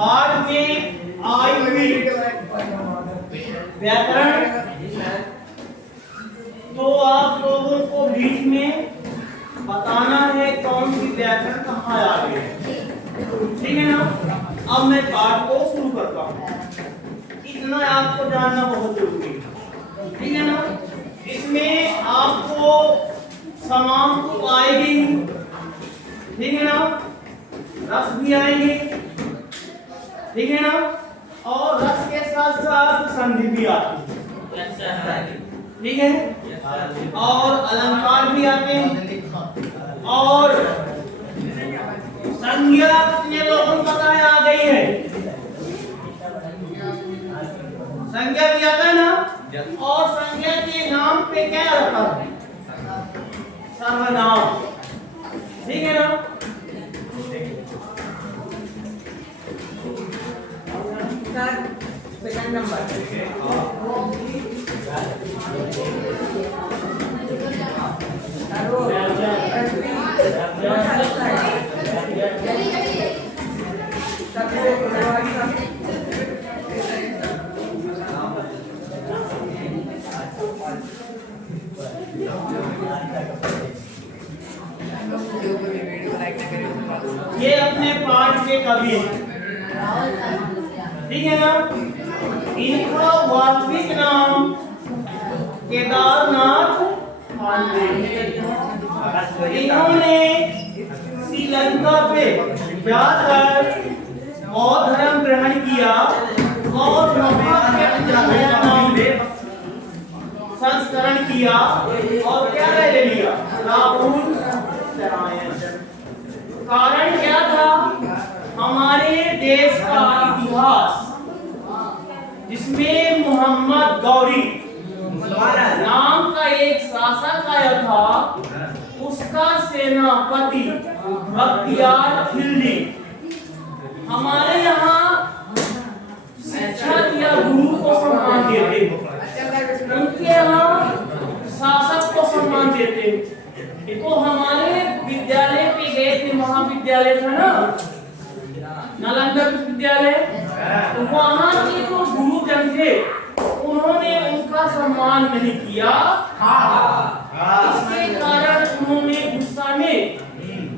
पाठ में आई हुई व्याकरण, तो आप लोगों को बीच में बताना है कौन सी व्याकरण कहाँ आ गई है, ठीक है ना। अब मैं पाठ को शुरू करता हूँ, इतना आपको जानना बहुत जरूरी है, ठीक है ना। इसमें आपको समान तो आएगी, ठीक है ना, रस भी आएंगे, ठीक है ना, और रस के साथ साथ संधि भी आती है, ठीक है, और अलंकार भी आते हैं, और संज्ञा कितने लोगों को पता है आ गई है, संज्ञा भी आता है ना, और संज्ञा के नाम पे क्या आता है, सर्वनाम, ठीक है ना। सेकंड नंबर ये अपने पाठ के कवि हैं, ठीक है ना। इनका वास्तविक नाम केदारनाथ पांडे। इन्होंने श्रीलंका पे जाकर बौद्ध धर्म ग्रहण किया और नाम संस्करण किया और क्या ले लिया, राहुल शरायन। कारण क्या था, हमारे देश का इतिहास जिसमें मोहम्मद गौरी नाम का एक शासक आया था, उसका सेनापति बख्तियार खिलजी हमारे यहाँ शिक्षक या गुरु को सम्मान देते, उनके यहाँ शासक को सम्मान देते। तो हमारे विद्यालय पे गए थे, महाविद्यालय था ना, नालंदा विश्वविद्यालय, तो वहाँ के जो गुरुजन थे उन्होंने उनका सम्मान नहीं किया, इसके कारण उन्होंने गुस्सा में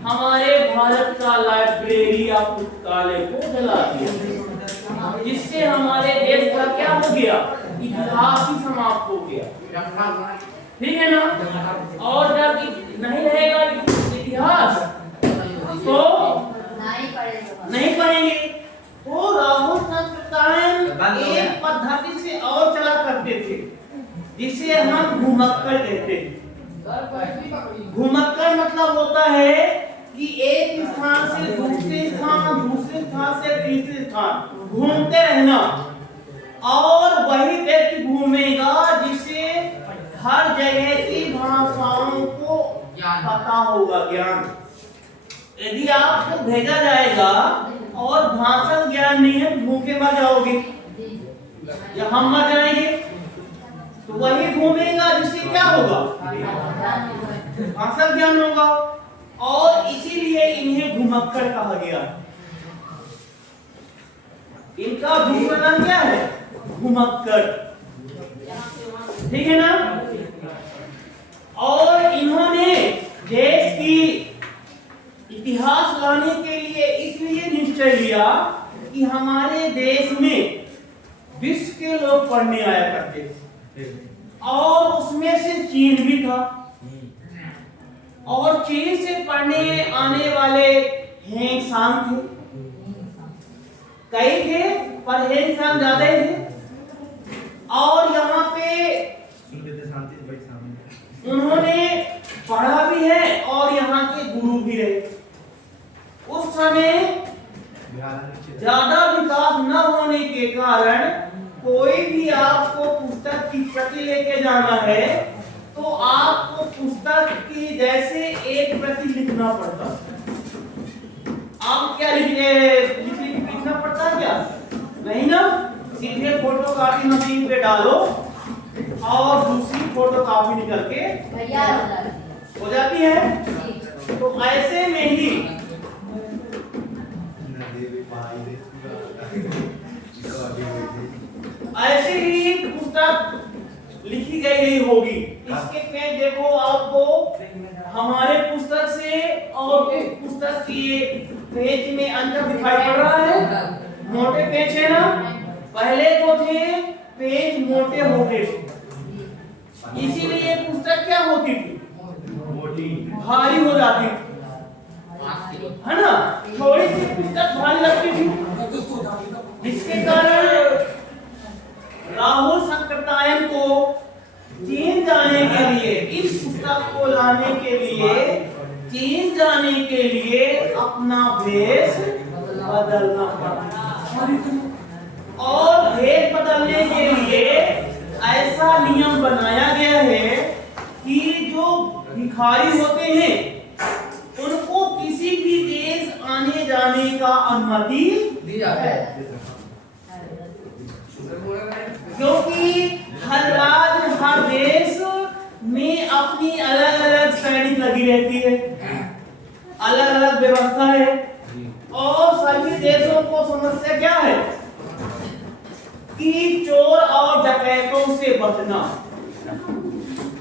हमारे भारत का लाइब्रेरी या पुस्तकालय को जला दिया, जिससे हमारे देश का क्या हो गया, इतिहास ही समाप्त हो गया, ठीक है ना। और जब नहीं रहेगा इतिहास तो नहीं पढ़ेंगे। तो राहुल शरायन एक पद्धति से और चला करते थे जिसे हम घुमक्कड़ कहते हैं। घुमक्कड़ मतलब होता है कि एक स्थान से दूसरे स्थान, दूसरे स्थान से तीसरे स्थान घूमते रहना, और वही व्यक्ति घूमेगा जिसे हर जगह की भाषाओं को पता होगा, ज्ञान। यदि आपको भेजा जाएगा और भाषा ज्ञान नहीं है, भूखे मर जाओगे या हम मर जाएंगे, तो वही घूमेगा जिससे क्या होगा, भाषा ज्ञान होगा, और इसीलिए इन्हें घुमक्कड़ कहा गया। इनका दूसरा नाम क्या है, घुमक्कड़, ठीक है ना। और इन्होंने देश की इतिहास लाने के लिए इसलिए निश्चय लिया कि हमारे देश में विश्व के लोग पढ़ने आया करते थे, और उसमें से चीन भी था, और चीन से पढ़ने आने वाले हेंगसांग थे, कई थे पर हेंगसांग ज्यादा थे, और यहाँ पे उन्होंने पढ़ा भी है और यहाँ के गुरु भी रहे। उस समय ज्यादा विकास न होने के कारण कोई भी आपको पुस्तक की प्रति लेके जाना है तो आपको पुस्तक की जैसे एक प्रति लिखना पड़ता। आप क्या लिखना पड़ता क्या, नहीं ना, सीधे फोटो कॉपी मशीन पे डालो और दूसरी फोटो कॉपी निकल के हो जाती है। तो ऐसे में ही ऐसे ही पुस्तक लिखी गई होगी। इसके पेज देखो आपको हमारे पुस्तक से और उस पुस्तक के पेज में अंतर दिखाई पड़ रहा है। मोटे पेज है ना, पहले जो थे पेज मोटे होते थे, इसीलिए पुस्तक क्या होती थी, मोटी, भारी हो जाती थी, है ना। थोड़ी सी पुस्तक भारी लगती थी, जिसके कारण राहुल संकटायन को चीन जाने के लिए, इस पुस्तक को लाने के लिए, चीन जाने के लिए अपना भेष बदलना पड़ा। और भेष बदलने के लिए ऐसा नियम बनाया गया है कि जो भिखारी होते हैं उनको किसी भी देश आने जाने का अनुमति दी जाती है, क्योंकि हर राज्य हर देश में अपनी अलग अलग सैनिक लगी रहती है, अलग अलग व्यवस्था है। और सभी देशों को समस्या क्या है कि चोर और डकैतों से बचना।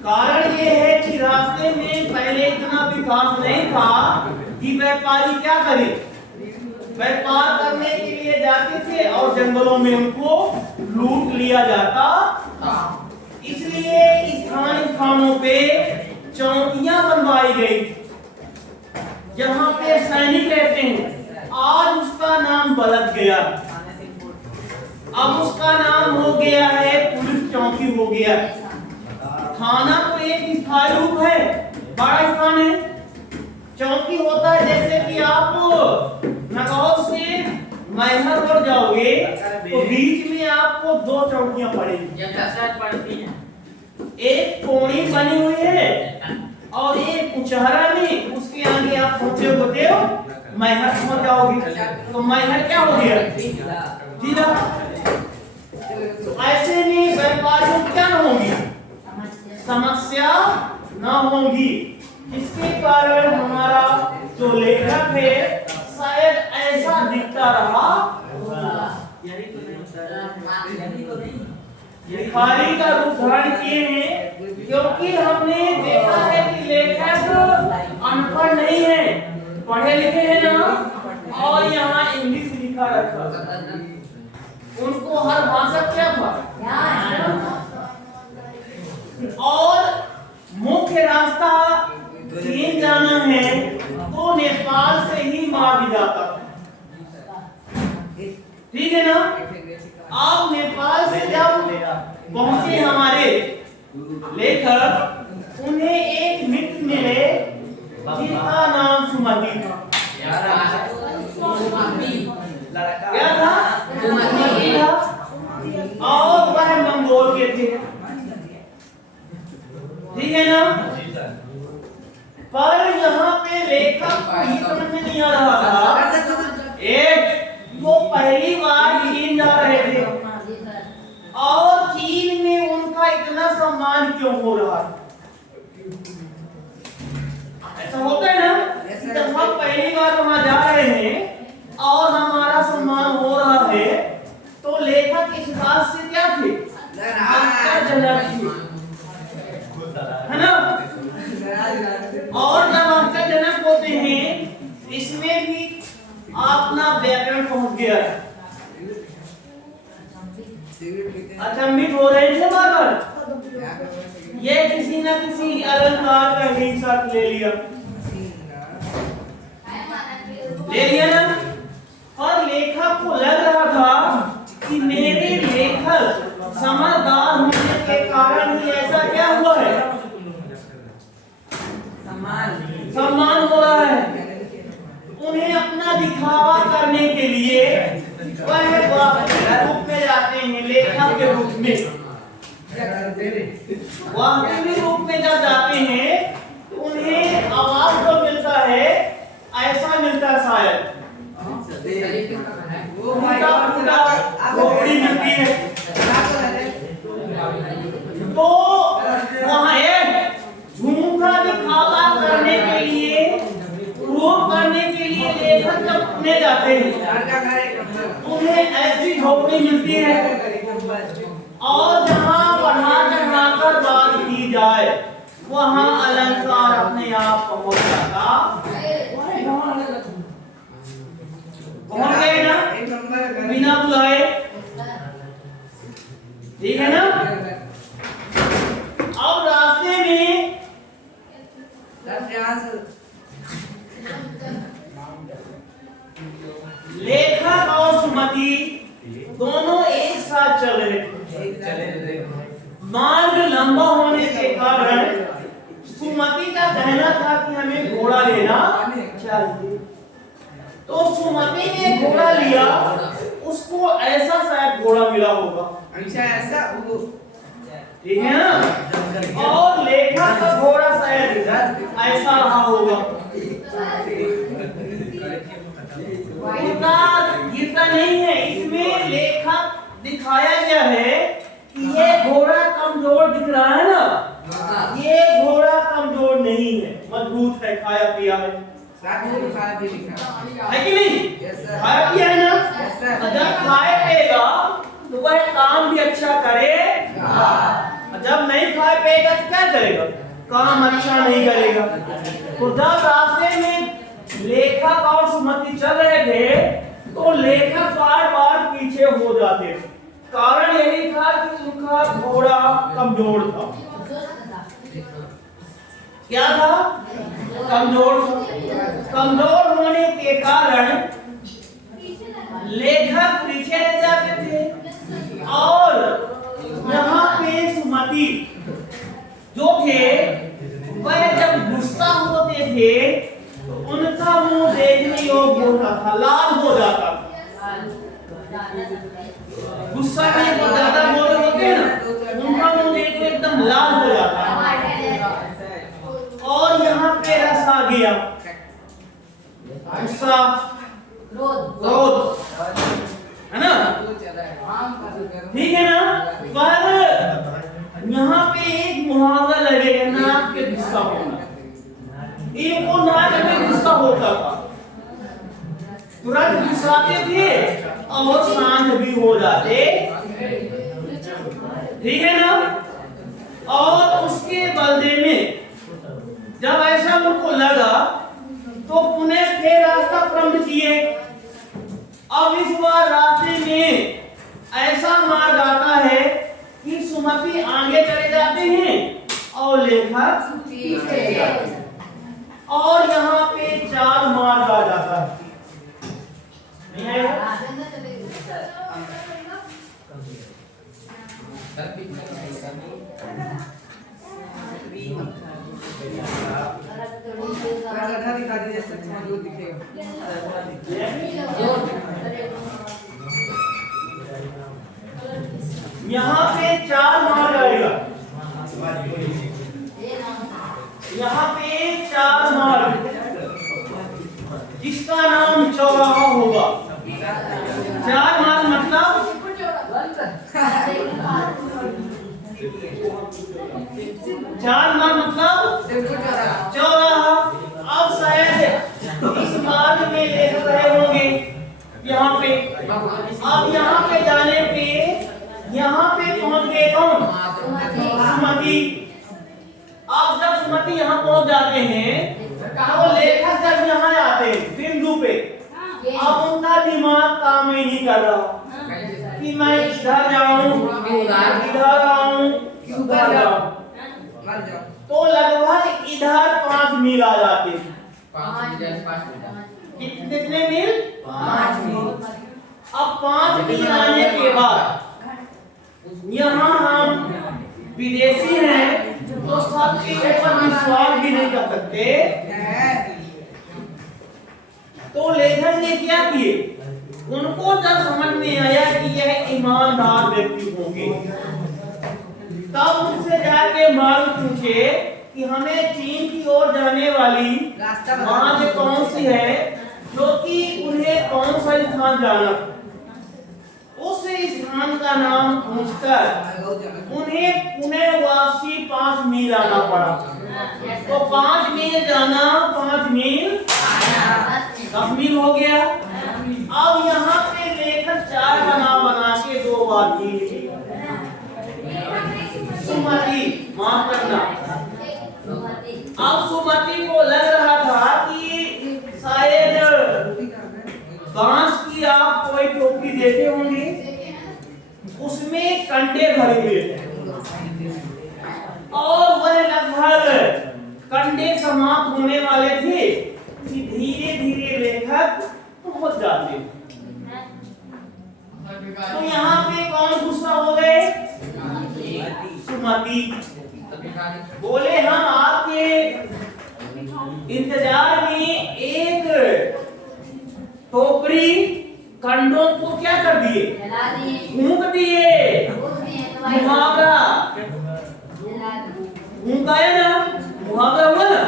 कारण ये है कि रास्ते में पहले इतना विकास नहीं था कि व्यापारी क्या करे, व्यापार करने के लिए जाते थे और जंगलों में उनको लूट लिया जाता था। इसलिए स्थानों पे चौकियां बनवाई गई जहां पे सैनिक रहते हैं। आज उसका नाम बदल गया, अब उसका नाम हो गया है पुलिस चौकी हो गया। थाना तो एक स्थायी रूप है, बड़ा स्थान है। चौकी होता है जैसे कि आप नगौर से मैहर पर जाओगे तो बीच में आपको दो चौकियां पड़ेगी, एक कोणी बनी हुई है और एक कुचहरा में, उसके आगे आप पहुंचे होते हो मैहर पहुंच जाओगे तो मैहर क्या हो गया, जिला। ऐसे में व्यापारियों क्या न होगी, समस्या न होगी। इसके कारण हमारा जो लेखक है शायद ऐसा दिखता रहा, भिखारी का रूप धारण किए हैं, क्योंकि हमने देखा है कि लेखक अनपढ़ नहीं है, पढ़े लिखे हैं ना, और यहाँ इंग्लिश लिखा रखा। उनको हर भाषा क्या था, और मुख्य रास्ता चीन जाना है तो नेपाल से ही मार्ग जाता, ठीक है ना। आप नेपाल से जब पहुंचे हमारे लेखक, उन्हें एक मित्र मिले जिनका नाम सुमति था। क्या था, सुमति था, और वह मंगोल के थे, ठीक है ना। पर यहाँ पे लेखक को ही समझ में नहीं आ रहा था, एक वो पहली बार चीन जा रहे थे और चीन में उनका इतना सम्मान क्यों हो रहा है। ऐसा होता है ना, जब हम पहली बार वहां जा रहे हैं और हमारा सम्मान हो रहा है तो लेखक इस बात से क्या थे, है ना। और जब आश्चर्यजनक होते हैं, इसमें भी अपना व्याकरण पहुंच गया है। अचंभित हो रहे थे बार-बार, ये किसी न किसी अलंकार का हिस्सा ले लिया ना। और लेखक को लग रहा था कि मेरे लेखक समझदार होने के कारण ही ऐसा क्या हुआ है, सम्मान हो रहा है। उन्हें अपना दिखावा करने के लिए वह रूप में जाते हैं, लेखक के रूप में, वास्तविक रूप में जब जाते हैं तो उन्हें आवाज जो मिलता है ऐसा मिलता है, शायद खोपड़ी मिलती है। तो वहां एक झूठा दिखावा करने के लिए, प्रूव करने के लिए लेखक जब पुणे जाते हैं झोपड़ी मिलती है। और जहाँ बढ़ा चढ़ाकर बात की जाए वहाँ अलंकार अपने आप पहुंच जाता। पहुंच गए ना बिना बुलाए, ठीक है ना। अब रास्ते में लेखक और सुमति दोनों एक साथ चल रहे। मार्ग लंबा होने के कारण सुमति का कहना था कि हमें घोड़ा लेना चाहिए। तो सुमति ने घोड़ा लिया, उसको ऐसा शायद घोड़ा मिला होगा, ऐसा, ठीक है ना। और लेखक का घोड़ा शायद ऐसा रहा होगा। गीता नहीं है, इसमें लेखक दिखाया गया है कि ये घोड़ा कमजोर दिख रहा है ना, ये घोड़ा कमजोर नहीं है, मजबूत है, खाया पिया है कि नहीं? खाया पिया है ना। जब खाए पिएगा तो वह काम भी अच्छा करेगा, जब नहीं खाए पिएगा तो क्या करेगा? काम अच्छा नहीं करेगा। तो जब रास्ते में लेखक और सुमति चल रहे थे तो लेखक बार बार पीछे हो जाते, कारण यही था कि उनका घोड़ा कमजोर था। क्या था? कमजोर था। कमजोर होने के कारण लेखक पीछे रह जाते थे। और यहाँ पे सुमति जो थे वह जब गुस्सा होते थे तो उनका मुंह देखने योग्य होता था, लाल हो जाता था। गुस्सा में तो ज्यादा बोल होते हैं ना, उनका मुंह देखो एकदम लाल हो जाता है। और यहाँ पे रस आ गया, गुस्सा, क्रोध, है ना, ठीक है ना। पर यहाँ पे एक मुहावरा लगेगा, नाक पे गुस्सा होना। इनको नाक में गुस्सा होता था, तुरंत गुस्साते थे और शांत भी हो जाते, ठीक है ना। और उसके बदले में जब ऐसा उनको लगा तो पुनः फिर रास्ता क्रम किए। अब इस बार रास्ते में ऐसा मार्ग आता है कि सुमति आगे चले जाते हैं और लेखक पीछे जाते हैं। और यहाँ पे 4 मार्ग आ जाता है, नहीं आएगा? यहाँ पे 4 मार्ग आएगा, यहाँ पे 4 मार्ग, जिसका नाम चौराहा होगा। 4 मार्ग मतलब 4 मार्ग मतलब चौराहा। अब शायद इस मार्ग में लेखक रहे होंगे यहाँ पे। अब यहाँ पे जाने पे यहाँ पे पहुंच गए कौन? सुमति। अब जब सुमति यहाँ पहुंच जाते हैं तो लेखक जब यहाँ आते हैं बिंदु पे, अब उनका दिमाग काम ही नहीं कर रहा कि मैं इधर जाऊं, इधर आऊं, उधर जाऊं। तो लगभग इधर 5 मील आ जाते। कितने मील? 5 मील। अब 5 मील आने के बाद यहाँ हम विदेशी हैं तो सबके ऊपर विश्वास भी नहीं कर सकते। तो लेखक ने क्या किए, उनको जब समझ में आया कि यह ईमानदार व्यक्ति होंगे, तब उनसे जाके मार्ग पूछे कि हमें चीन की ओर जाने वाली मार्ग कौन सी है, जो कि उन्हें कौन सा स्थान जाना। उस स्थान का नाम पूछकर उन्हें पुनः वापसी 5 मील आना पड़ा। तो 5 मील जाना, 5 मील 10 मील हो गया। अब यहाँ पे लेखक 4 बना सुवादी सुमति, माफ करना। अब सुमति को लग रहा था कि शायद बांस की आप कोई टोकरी देते होंगे, उसमें कंडे भरे हुए थे और वह लगभग कंडे समाप्त होने वाले थे कि धीरे धीरे लेखक पहुंच जाते। तो यहाँ पे कौन गुस्सा हो गए? सुमति। बोले हम आपके इंतजार में एक टोकरी कंडों को क्या कर दिए? फूंक दिए। मुहावरा फूंका है ना, मुहावरा हुआ ना।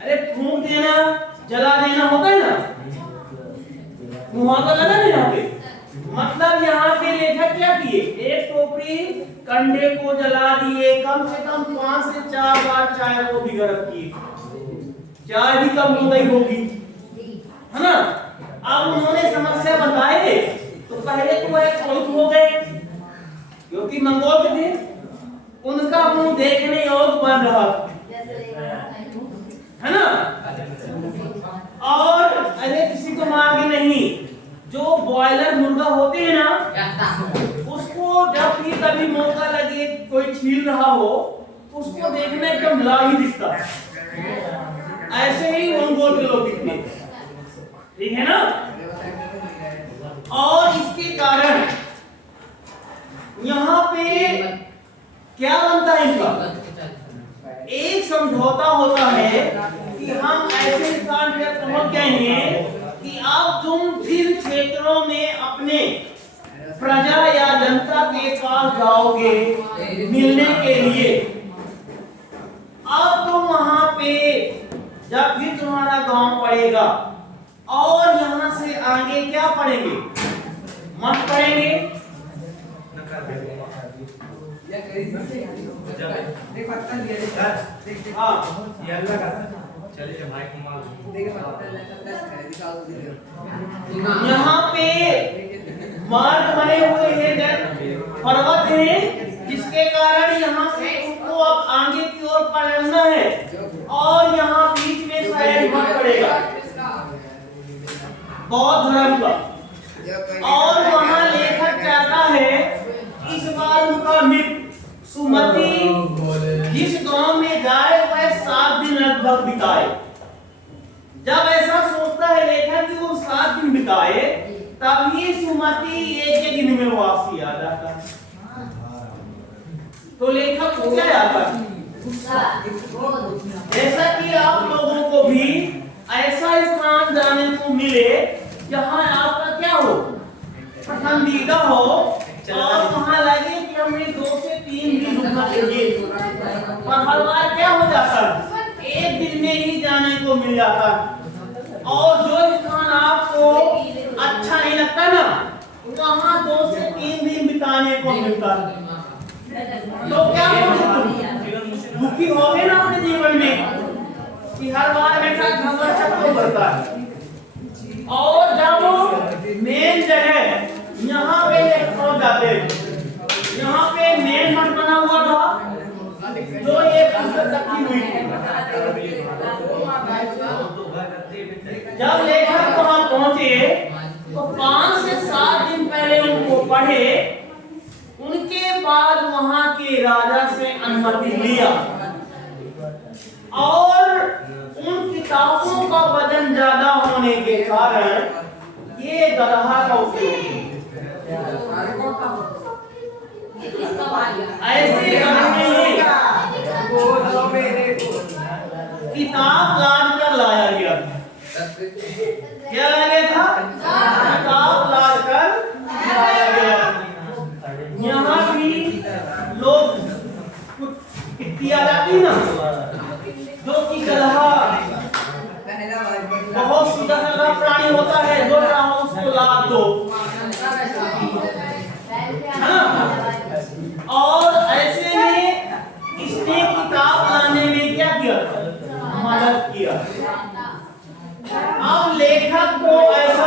अरे फूंक देना, जला देना होता है ना, मुहावरा लगा ना यहाँ पे। मतलब यहाँ पे लेखक क्या किए? एक टोकरी कंडे को जला दिए। कम से कम 5 से 4 बार चाय को भी गर्म किए, चाय भी कम हो गई होगी, है ना। अब उन्होंने समस्या बताए तो पहले तो वह क्रोधित हो गए क्योंकि मंगोल थे, उनका मुंह देखने योग्य बन रहा है ना। और अरे किसी को मांगे नहीं, जो बॉयलर मुर्गा होते हैं ना, उसको जब भी कभी मौका लगे कोई छील रहा हो, उसको देखने एकदम लाही दिखता है। ऐसे ही मंगोल के लोग दिखते, ठीक है ना। और इसके कारण यहाँ पे क्या बनता है इनका? एक समझौता होता है कि हम ऐसे स्थान पर पहुंच गए हैं कि अब तुम जिन क्षेत्रों में अपने प्रजा या जनता के पास जाओगे मिलने के लिए, अब तुम वहां पे जब भी तुम्हारा गांव पड़ेगा और यहाँ से आगे क्या पढ़ेंगे? मत पढ़ेंगे। यहाँ पे मार्ग बने हुए हैं, पर्वत है, जिसके कारण यहाँ से उनको अब आगे की ओर पढ़ना है और यहाँ बीच में शायद मत पड़ेगा बौद्ध धर्म का। और वहाँ लेखक चाहता है इस बार उनका मित्र सुमति जिस गांव में जाए वह 7 दिन लगभग बिताए। जब ऐसा सोचता है लेखक कि वो 7 दिन बिताए, तभी सुमति एक दिन में वापसी आ जाता है। तो लेखक को क्या आता है? जैसा कि आप लोगों को भी ऐसा स्थान जाने को मिले जहाँ आपका क्या हो, पसंदीदा हो, और वहाँ लगे कि हमें 2 से 3 दिन रुकना चाहिए, पर हर बार क्या हो जाता है? एक दिन में ही जाने को मिल जाता है। और जो स्थान आपको अच्छा नहीं लगता ना, वहाँ 2 से 3 दिन बिताने को मिलता है। तो क्या दुखी हो गए ना अपने जीवन में कि हर बार मेरा घमंड क्यों करता है। और जब मेन जगह यहाँ पे पहुंच जाते, यहाँ पे मेन मठ बना हुआ था जो ये रखी हुई थी। जब लेखक वहां पहुंचे तो 5 से 7 दिन पहले उनको पढ़े, उनके बाद वहां के राजा से अनुमति लिया और उन किताबों का वजन ज्यादा होने के कारण ये गदहा का उपयोग ऐसे किताब लाद कर लाया गया। क्या लाया गया था? किताब लाद कर लाया गया। यहाँ भी लोग किया जाती ना, जो कि गदहा बहुत सुंदर प्राणी होता है, जो चाहो उसको लाद दो, है ना। और ऐसे में इसने किताब लाने में क्या किया? मदद किया। अब लेखक को ऐसा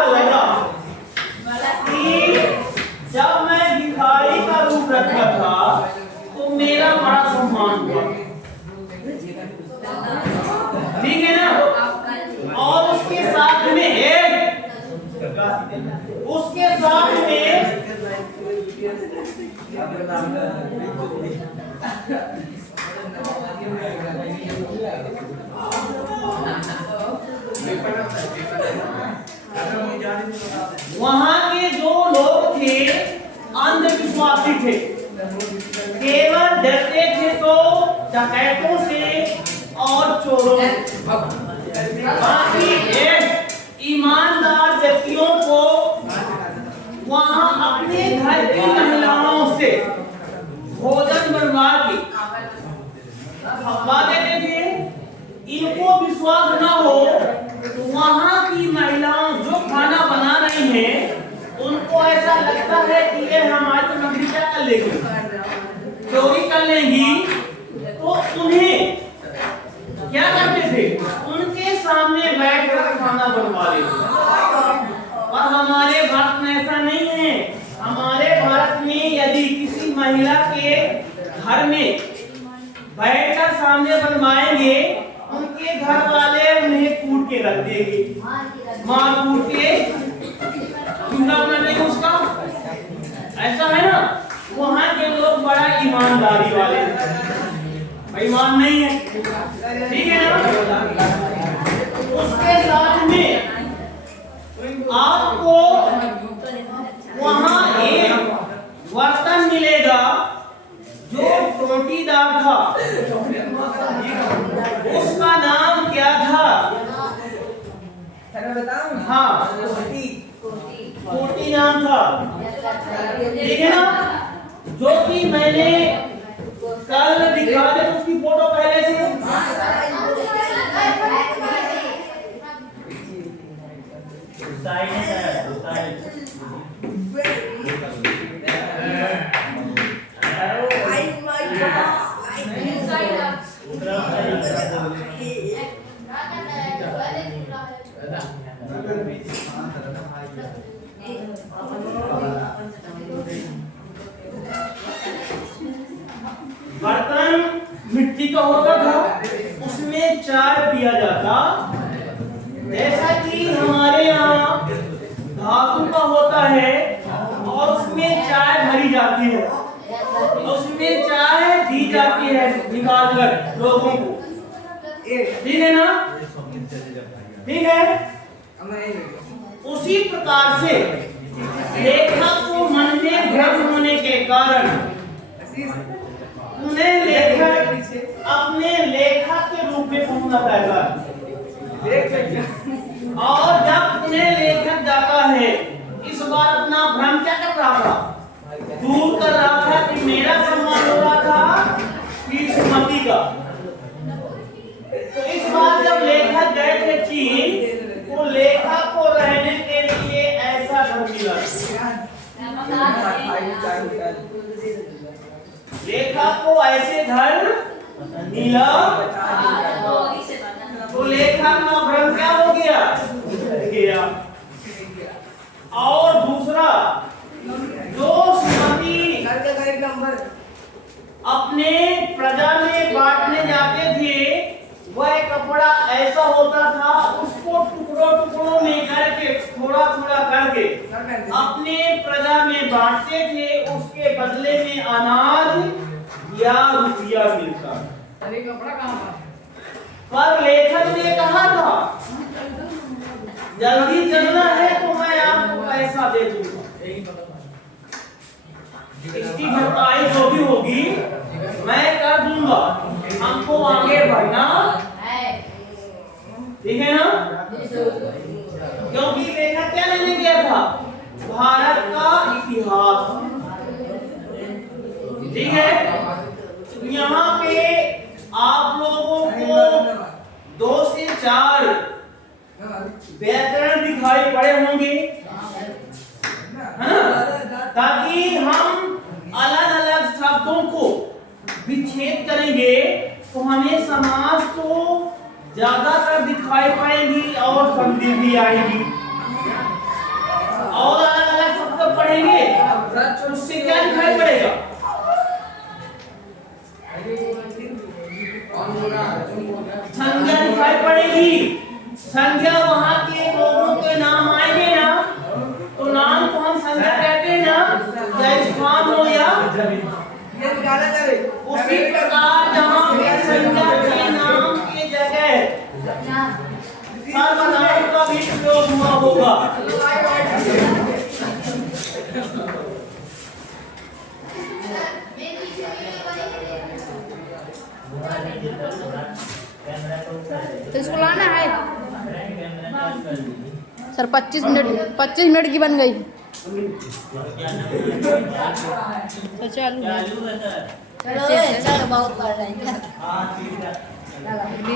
उसके साथ में वहां के जो लोग थे अंधविश्वासी थे, केवल डरते थे तो डकैतों से और चोरों से। बाकी ईमानदार व्यक्तियों को वहां अपने घर की महिलाओं से भोजन बनवा के खवा देते थे। इनको विश्वास न हो तो वहां की महिलाओं जो खाना बना रही हैं उनको ऐसा लगता है कि ये हमारी मंदिर क्या कर लेगी, चोरी कर लेंगी, तो उन्हें क्या करते थे, उनके सामने बैठकर खाना बनवा लेते। और हमारे भारत में ऐसा नहीं है। हमारे भारत में यदि किसी महिला के घर में बैठकर सामने बनवाएंगे, उनके घर वाले उन्हें कूट के रख देंगे, मार कूट के चूल्हा बना देंगे उसका। ऐसा है ना, वहाँ के लोग बड़ा ईमानदारी वाले, ईमान नहीं है, ठीक है ना। उसके साथ में आपको वहाँ एक बर्तन मिलेगा जो टोटीदार था। उसका नाम क्या था? हाँ, कोटी नाम था, ठीक है ना। जो कि मैंने कल दिखा दे उसकी फोटो पहले से। बर्तन मिट्टी का होता था, उसमें चाय पिया जाता। जैसा कि हमारे यहाँ धातु का होता है और उसमें चाय भरी जाती है, उसमें चाय दी जाती है निकाल कर लोगों को, ठीक है ना, ठीक है। उसी प्रकार से लेखक को मन में भ्रम होने के कारण उन्हें लेखक अपने लेखक के रूप में पूछना पड़ेगा। और जब उन्हें लेखक जाता है, इस बार अपना भ्रम क्या कर रहा था, दूर कर रहा था कि मेरा सम्मान हो रहा था कि सुमति का। तो इस बार जब लेखक गए थे चीन, तो लेखक को रहने के लिए ऐसा घर मिला। लेखक को ऐसे घर मिला तो लेखक का भ्रम क्या हो गया। और दूसरा, जो सुमति अपने प्रजा में बांटने जाते थे, वह कपड़ा ऐसा होता था, उसको टुकड़ों टुकड़ों में करके थोड़ा थोड़ा करके अपने प्रजा में बांटते थे। उसके बदले में अनाज या रुपया मिलता। पर लेखक ने कहा था, जल्दी चलना है तो मैं आपको पैसा दे दूंगा, इसकी भरपाई जो भी होगी मैं कर दूंगा, हमको आगे बढ़ना, ठीक है ना। क्योंकि लेखक क्या लेने गया था, भारत का इतिहास, ठीक है। यहाँ पे आप लोगों को 2 से 4 व्याकरण दिखाई पड़े होंगे, है ना, ताकि हम अलग अलग शब्दों को विच्छेद करेंगे तो हमें समास तो ज्यादातर दिखाई पड़ेगी और संधि भी आएगी। और अलग अलग शब्द पढ़ेंगे तो उससे क्या दिखाई पड़ेगा, संज्ञा दिखाई पड़ेगी। संज्ञा वहां के लोगों के नाम आएंगे ना, सर्वनाम का भी प्रयोग हुआ होगा। तो इसको लाना है सर। 25 मिनट की बन गई। तो चालू है। चलो बहुत कर रहे हैं।